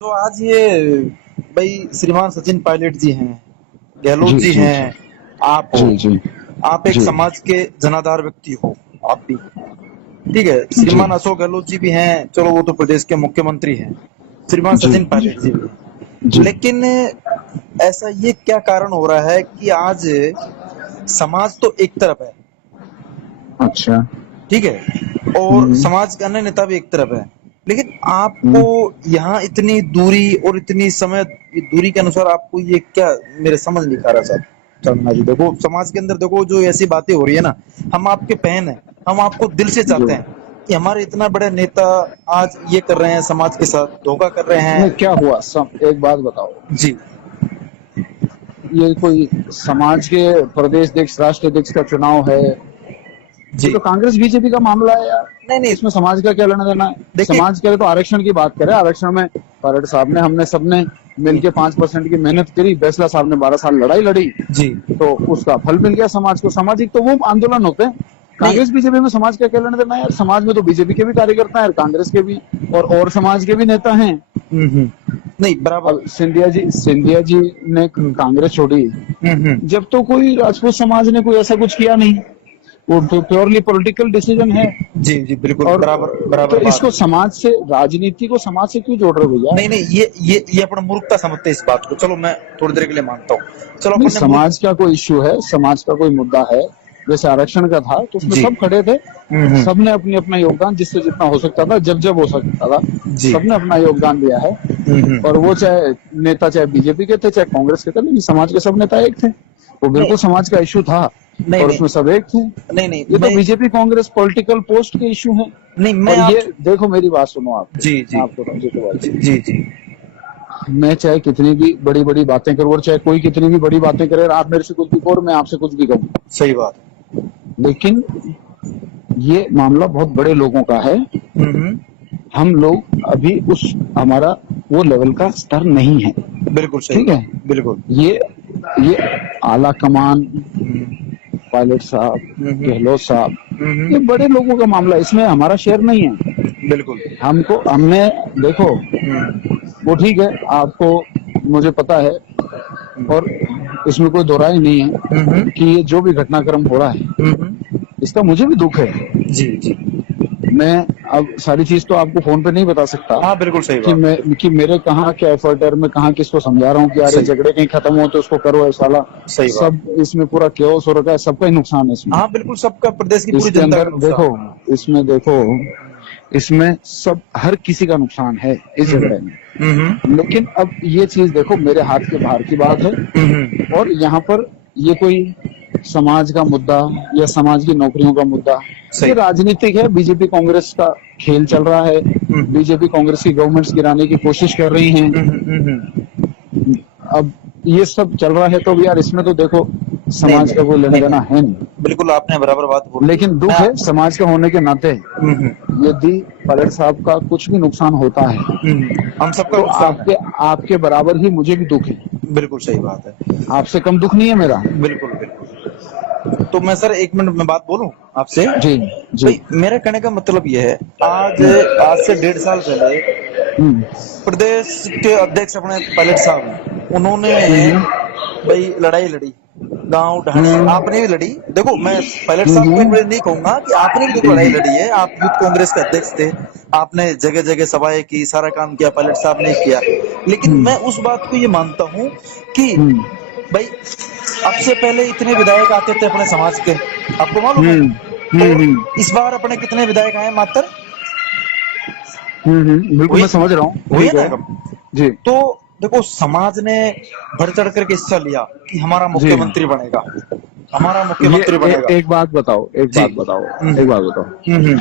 तो आज ये भाई श्रीमान सचिन पायलट जी हैं, गहलोत जी, जी जी, जी। हैं, आप हो। जी, जी। आप एक जी, समाज के जनाधार व्यक्ति हो। आप भी ठीक है। जी, श्रीमान अशोक गहलोत जी भी हैं, चलो वो तो प्रदेश के मुख्यमंत्री हैं। श्रीमान जी, सचिन जी, पायलट जी भी हैं। जी। लेकिन ऐसा ये क्या कारण हो रहा है कि आज समाज तो एक तरफ है, अच्छा। ठीक है, और हुँ, समाज का अन्य नेता भी एक तरफ है, लेकिन आपको हुँ। यहाँ इतनी दूरी और इतनी समय दूरी के अनुसार आपको ये क्या, मेरे समझ नहीं आ रहा साहब। चलना जी, देखो समाज के अंदर देखो जो ऐसी बातें हो रही है ना, हम आपके बहन हैं, हम आपको दिल से जी। चाहते हैं कि हमारे इतना बड़े नेता आज ये कर रहे हैं, समाज के साथ धोखा कर रहे नहीं, हैं। क्या हुआ एक बात बताओ। जी ये कोई समाज के प्रदेश अध्यक्ष, राष्ट्र अध्यक्ष का चुनाव है। ये जी। तो कांग्रेस बीजेपी का मामला है यार। नहीं नहीं, इसमें समाज का क्या लेना देना है? देखिए। समाज के लिए तो आरक्षण की बात करें। आरक्षण में पायलट साहब ने, हमने सबने जी मिलके 5% की मेहनत करी। बैसला साहब ने 12 साल लड़ाई लड़ी, जी। तो उसका फल मिल गया समाज को। सामाजिक तो वो आंदोलन होते हैं। नहीं। कांग्रेस बीजेपी में समाज का क्या लेना देना है यार? समाज में तो बीजेपी के भी कार्यकर्ता है, कांग्रेस के भी, और समाज के भी नेता हैं। नहीं बराबर। अब सिंधिया जी ने हम्म कांग्रेस छोड़ी हम्म। जब तो कोई राजपूत समाज ने कोई ऐसा कुछ किया नहीं। वो तो प्योरली पॉलिटिकल डिसीजन है। जी जी, बिल्कुल और बराबर तो बराबर बात। इसको समाज से, राजनीति को समाज से क्यों जोड़ रहे हो भैया? नहीं नहीं, ये अपना मूर्खता समझते हैं इस बात को। चलो मैं थोड़ी देर के लिए मानता हूँ, चलो नहीं, अपन ने मूर्ख। समाज का कोई इश्यू है, समाज का कोई मुद्दा है। जैसे आरक्षण का था तो उसमें जी। सब खड़े थे। हम्म। सबने अपनी अपना योगदान, जिससे जितना हो सकता था, जब जब हो सकता था, जी। सबने अपना योगदान दिया है। और हम्म। वो चाहे नेता, चाहे बीजेपी के थे, चाहे कांग्रेस के थे, लेकिन समाज के सब नेता एक थे। वो नहीं बिल्कुल समाज का इश्यू था। नहीं और नहीं उसमें सब एक थे। नहीं नहीं ये तो मैं। बीजेपी कांग्रेस पॉलिटिकल पोस्ट के इश्यू हैं। नहीं मैं और आप। ये देखो, मेरी बात सुनो आप। जी मैं जी आपको समझे बात जी सुनो। जी जी। मैं चाहे कितनी भी बड़ी बड़ी बातें करूं, और चाहे कोई कितनी भी बड़ी बातें करे, और आप मेरे से कुछ भी कहो और मैं आपसे कुछ भी कहूं, सही बात। लेकिन ये मामला बहुत बड़े लोगों का है। हम्म। हम लोग अभी उस, हमारा वो लेवल का स्तर नहीं है। बिल्कुल सही ठीक बात। है। बिल्कुल। ये ये आला कमान, हम्म पायलट साहब, हम्म गहलोत साहब, हम्म। ये बड़े लोगों का मामला है। इसमें हमारा शेयर नहीं है। बिल्कुल। हमको हमने देखो, हम्म वो ठीक है आपको, मुझे पता है। और इसमें कोई दो राय नहीं है हम्म कि ये जो भी घटनाक्रम हो रहा है, हम्म। इसका मुझे भी दुख है। जी जी। मैं अब सारी चीज तो आपको फोन पे नहीं बता सकता हाँ बिल्कुल सही कि बात। मेरे कहाँ क्या एफर्ट है, और मैं कहाँ किसको समझा रहा हूँ कि यार ये सही। झगड़े कहीं खत्म हो तो उसको करो, ऐसा वाला। सही बात। सब इसमें पूरा केओस हो रखा है, सबका ही नुकसान है इसमें। हाँ बिल्कुल, सबका, प्रदेश की पूरी इसके जनता का अंदर देखो, नुकसान। इसमें देखो, इसमें सब, हर किसी का नुकसान है इस हम्म झगड़े में। हम्म लेकिन अब ये चीज देखो, मेरे हाथ के बाहर की बात है। और यहाँ पर ये कोई समाज का मुद्दा या समाज की नौकरियों का मुद्दा, ये सही। राजनीतिक है। बीजेपी कांग्रेस का खेल चल रहा है। हम्म बीजेपी कांग्रेस की गवर्नमेंट्स गिराने की कोशिश कर रही हैं। हम्म। अब ये सब चल रहा है, तो यार इसमें तो देखो, नहीं समाज का नहीं कोई लेना नहीं देना नहीं, है नहीं। बिल्कुल आपने बराबर बात बोली है। लेकिन मैं दुख है समाज का होने के नाते। हम्म। यदि पायलट साहब का कुछ भी नुकसान होता है, हम सबका तो नुकसान आपके है। आपके बराबर ही मुझे भी दुख है। बिल्कुल सही बात है। आपसे कम दुख नहीं है मेरा। बिल्कुल बिल्कुल। तो मैं सर एक मिनट में बात बोलूं आपसे। जी, जी। भाई मेरे कहने का मतलब यह है, आज आज से 1.5 साल पहले हम्म, प्रदेश के अध्यक्ष अपने पायलट साहब हैं, उन्होंने हम्म, भाई लड़ाई लड़ी, गांव ढाणी हम्म, आपने भी लड़ी। देखो मैं पायलट साहब को एक हम्म, बार नहीं कहूंगा कि आपने भी देखो लड़ाई हम्म, लड़ी है, आप यूथ कांग्रेस के अध्यक्ष थे। आपने जगह जगह सभाएं की, सारा काम किया, पायलट साहब ने किया। लेकिन हम्म, मैं उस बात को ये मानता हूं कि हम्म, भाई अब से पहले इतने विधायक आते थे अपने समाज के, आपको मालूम है। हम्म, और हम्म, इस बार अपने कितने विधायक आए, मात्र बिल्कुल हुए मैं समझ रहा हूँ, हुए ठीक ना है। कम। जी, तो देखो समाज ने बढ़ चढ़ करके हिस्सा लिया कि हमारा जी। मुख्यमंत्री बनेगा, हमारा ये मुख्यमंत्री बनेगा। एक बात बताओ, एक जी। बात बताओ, एक हम्म बात बताओ। हम्म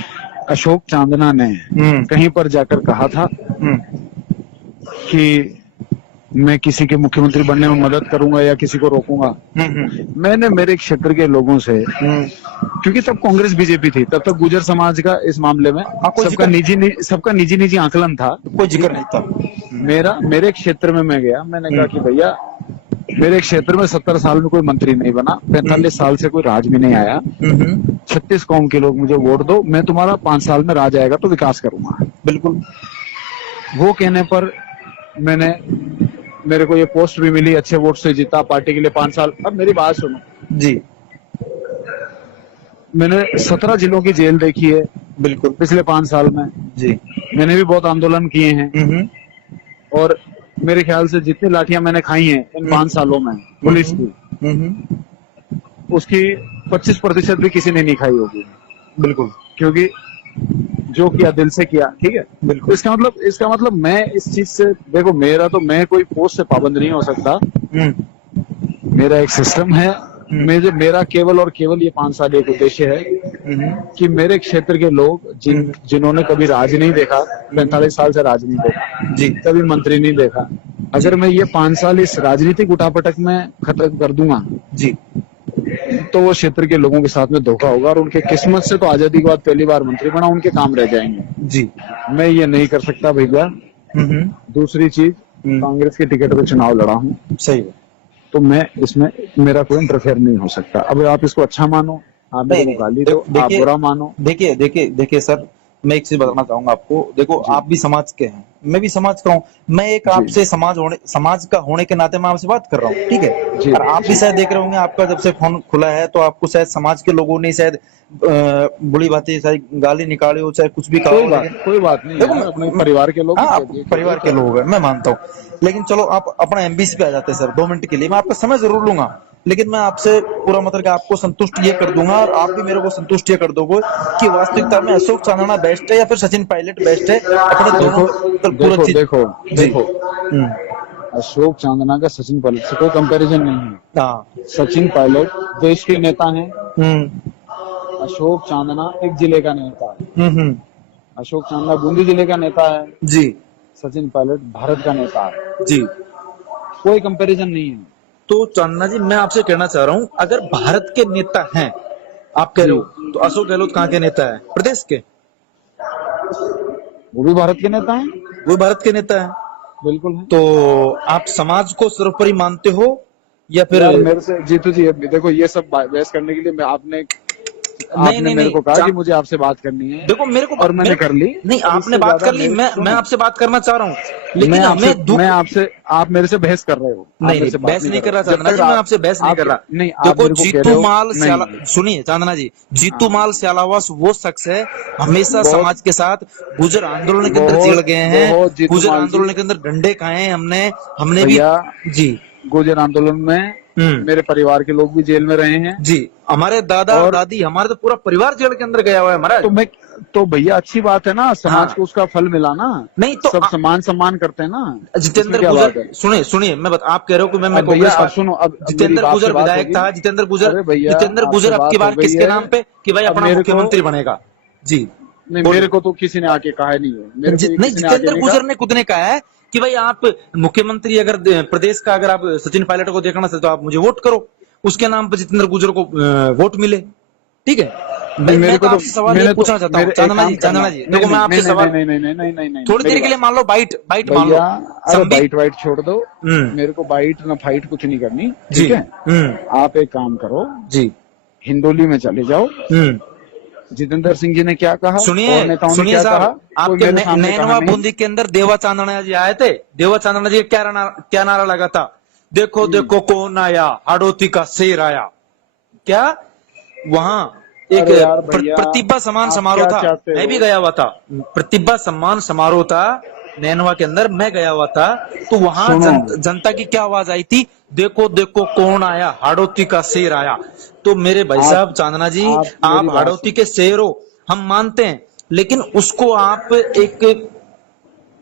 अशोक चांदना ने हम्म कहीं पर जाकर कहा था हम्म कि मैं किसी के मुख्यमंत्री बनने में मदद करूंगा या किसी को रोकूंगा। हम्म। मैंने मेरे क्षेत्र के लोगों से, हम्म। क्योंकि तब कांग्रेस बीजेपी थी, तब तक गुर्जर समाज का इस मामले में हाँ कोई जिक्र नहीं, सबका निजी निजी आकलन था। कोई जिक्र ठीक नहीं है। था। मेरे क्षेत्र में मैं गया, मैंने कहा कि हम्म भैया, मेरे क्षेत्र में 70 साल में कोई मंत्री नहीं बना, 45 हम्म साल से कोई राज में नहीं आया। हम्म। 36 कौम के लोग मुझे वोट दो, मैं तुम्हारा 5 साल में राज आएगा तो विकास करूंगा। बिल्कुल। वो कहने पर मेरे को ये पोस्ट भी मिली, अच्छे वोट से जीता, पार्टी के लिए 5 साल। अब मेरी बात सुनो, जी मैंने 17 जिलों की जेल देखी है बिल्कुल पिछले 5 साल में। जी। मैंने भी बहुत आंदोलन किए हैं, और मेरे ख्याल से जितनी लाठियां मैंने खाई हैं इन 5 सालों में पुलिस की, उसकी 25% भी किसी ने नहीं खाई होगी। बिल्कुल क्योंकि जो किया दिल से किया, ठीक है। बिल्कुल। इसका मतलब मैं इस चीज से, देखो मैं कोई पोस्ट से पाबंद नहीं हो सकता। मेरा एक सिस्टम है, मेरा केवल और केवल ये 5 साल एक उद्देश्य है कि मेरे क्षेत्र के लोग जिन्होंने कभी राज नहीं देखा, 45 साल से राज नहीं देखा जी, कभी मंत्री नहीं देखा, अगर मैं ये 5 साल इस राजनीतिक उठापटक में खत्म कर दूंगा जी, तो वो क्षेत्र के लोगों के साथ में धोखा होगा, और उनके किस्मत से तो आजादी के बाद पहली बार मंत्री बना, उनके काम रह जाएंगे। जी। मैं ये नहीं कर सकता भैया। दूसरी चीज, कांग्रेस के टिकट पे चुनाव लड़ा हूँ, सही है। तो मैं इसमें मेरा कोई इंटरफेयर नहीं हो सकता। अब आप इसको अच्छा मानो, आप मेरे को गाली दो, आप बुरा मानो। देखिए सर, मैं एक चीज बताना चाहूंगा आपको। देखो, आप भी समाज के हैं, मैं भी समाज का हूँ। मैं एक आपसे समाज का होने के नाते मैं आपसे बात कर रहा हूँ, ठीक है। और आप भी शायद देख रहे होंगे, आपका जब से फोन खुला है तो आपको शायद समाज के लोगों ने शायद बुरी बातें, शायद गाली निकाले हो, चाहे कुछ भी कहा हो। कोई बात नहीं, देखो अपने परिवार के लोग, हाँ, परिवार के लोग हैं, मैं मानता हूँ। लेकिन चलो, आप अपना एमबीसी पे आ जाते हैं सर, 2 मिनट के लिए मैं आपका समय जरूर लूंगा, लेकिन मैं आपसे पूरा मतलब कि आपको संतुष्ट ये कर दूंगा, और आप भी मेरे को संतुष्ट ये कर दोगे कि वास्तविकता में अशोक चांदना बेस्ट है या फिर सचिन पायलट बेस्ट है। अपने दोनों देखो, अशोक चांदना का सचिन पायलट से कोई कंपैरिजन नहीं है। हाँ, सचिन पायलट देश के नेता हैं, अशोक चांदना एक जिले का नेता है। अशोक चांदना बूंदी जिले का नेता है जी, सचिन पायलट भारत का नेता है जी। कोई कंपैरिजन नहीं है। तो चांदना जी, मैं आपसे कहना चाह रहा हूँ, अगर भारत के नेता हैं आप कह रहे हो, तो अशोक गहलोत कहाँ के नेता है? प्रदेश के। वो भी भारत के नेता हैं, वो भारत के नेता है, बिल्कुल है। तो आप समाज को सर्वोपरि मानते हो या फिर? मेरे से जीतू जी, देखो ये सब बहस करने के लिए आपने मेरे को कहा कि मुझे आपसे बात करनी है। देखो, मेरे को, और मैंने कर ली। नहीं, आपने बात कर ली, मैं आपसे बात करना चाह रहा हूँ, लेकिन आप मेरे से बहस कर रहे हो। नहीं, बहस नहीं कर रहा चांदना जी, मैं आपसे बहस नहीं कर रहा। नहीं, देखो, जीतू माल सुनिए चांदना जी, जीतू माल स्यालावास वो शख्स है, हमेशा समाज के साथ गुजर आंदोलन के अंदर जिड़ गए हैं, गुजर आंदोलन के अंदर डंडे खाए हैं हमने भी जी। गुजर आंदोलन में मेरे परिवार के लोग भी जेल में रहे हैं जी, हमारे दादा और दादी, हमारे तो पूरा परिवार जेल के अंदर गया हुआ है हमारा। तो भैया अच्छी बात है ना, समाज को उसका फल मिला ना। नहीं तो सब सम्मान करते हैं ना। जितेंद्र गुजर, सुनिए आप कह रहे हो कि मैं कांग्रेस का, सुनो, अब जितेंद्र गुजर विधायक था, जितेंद्र गुजर अब की बार किसके नाम पे कि भाई अपना मुख्यमंत्री बनेगा? जी, मेरे को तो किसी ने आके कहा नहीं है। नहीं, जितेंद्र गुजर ने खुद ने कहा है कि भाई आप मुख्यमंत्री, अगर प्रदेश का, अगर आप सचिन पायलट को देखना चाहते हो, आप मुझे वोट करो, उसके नाम पर जितेंद्र गुजर को वोट मिले, ठीक है। मैं तो आपसे सवाल ये पूछना चाहता हूँ चांदना जी, देखो मैं आपसे सवाल, नहीं, थोड़ी देर के लिए मान लो बाइट मान लो, बाइट छोड़ दो, मेरे को बाइट ना फाइट कुछ नहीं करनी, ठीक है। आप एक काम करो जी, हिंदोली में चले जाओ, जितेंद्र सिंह जी ने क्या कहा, सुनिए साहब, आपके नैनवा बूंदी के अंदर देवा चांदना जी आए थे। देवा चांदना जी क्या नारा लगा था? देखो देखो कौन आया, हाड़ोती का शेर आया। क्या वहां एक प्रतिभा सम्मान समारोह था, मैं भी गया हुआ था, प्रतिभा सम्मान समारोह था नैनवा के अंदर, मैं गया हुआ था। तो वहां जनता की क्या आवाज आई थी? देखो देखो कौन आया, हाड़ोती का शेर आया। तो मेरे भाई साहब चांदना जी, आप हाड़ोती के शेर हो, हम मानते हैं, लेकिन उसको आप एक,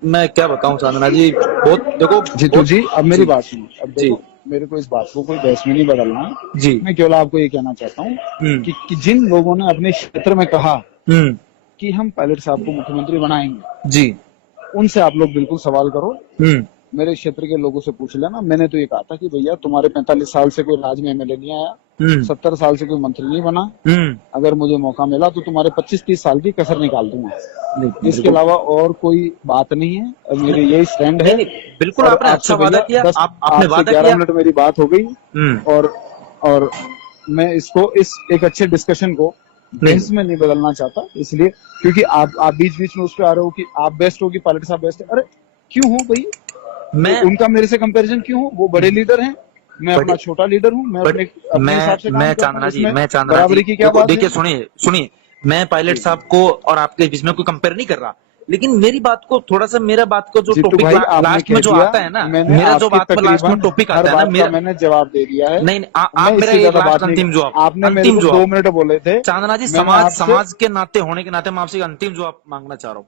मैं क्या बताऊं चांदना जी, बहुत देखो जीतू जी, अब मेरी बात सुनो। अब देखो, मेरे को इस बात को कोई बहस में नहीं बदलना जी। मैं केवल आपको ये कहना चाहता हूँ कि जिन लोगों ने अपने क्षेत्र में कहा कि हम पायलट साहब को मुख्यमंत्री बनाएंगे जी, उनसे आप लोग बिल्कुल सवाल करो। मेरे क्षेत्र के लोगों से पूछ लेना। मैंने तो ये कहा था कि भैया तुम्हारे 45 साल से कोई राज में एमएलए नहीं आया, 70 साल से कोई मंत्री नहीं बना, अगर मुझे मौका मिला तो तुम्हारे 25-30 साल की कसर निकाल दूंगा। इसके अलावा और कोई बात नहीं है। मेरी यही स्टैंड है। बिल्कुल, आपने अच्छा वादा किया, आपने वादा किया। 11 मिनट मेरी बात हो गई, और मैं इसको एक अच्छे डिस्कशन को बहस में नहीं बदलना चाहता, इसलिए क्योंकि आप बीच बीच में उस पर आ रहे हो कि आप बेस्ट हो कि पायलट साहब बेस्ट है। अरे क्यों हो भाई, मैं तो उनका मेरे से कंपैरिजन क्यों हो? वो बड़े लीडर हैं, मैं अपना छोटा लीडर हूँ, मैं अपने हिसाब से काम करता हूँ। चांदना जी, इसमें मैं चांदना बराबरी जी की क्या बात देखिए, है? सुनिए सुनिए, मैं पायलट साहब को और आपके बीच में कोई कंपेयर नहीं कर रहा, लेकिन मेरी बात को थोड़ा सा, मेरा बात को जो जीतू टॉपिक भाई आपने लास्ट कह में जो दिया, आता है ना, मैंने मेरा जो आपकी बात में लास्ट में तकरीबन टॉपिक हर आता है ना बात का मेरा, मैंने जवाब दे दिया है। नहीं मैं आप मेरा इससे एक ज्यादा लास्ट बात नहीं, अंतिम जवाब, आपने मेरे अंतिम को 2 जवाब, मिनट बोले थे, चांदना जी, मैंने समाज आपसे समाज के नाते होने के नाते मैं आपसे एक अंतिम जवाब मांगना चाह रहा हूँ।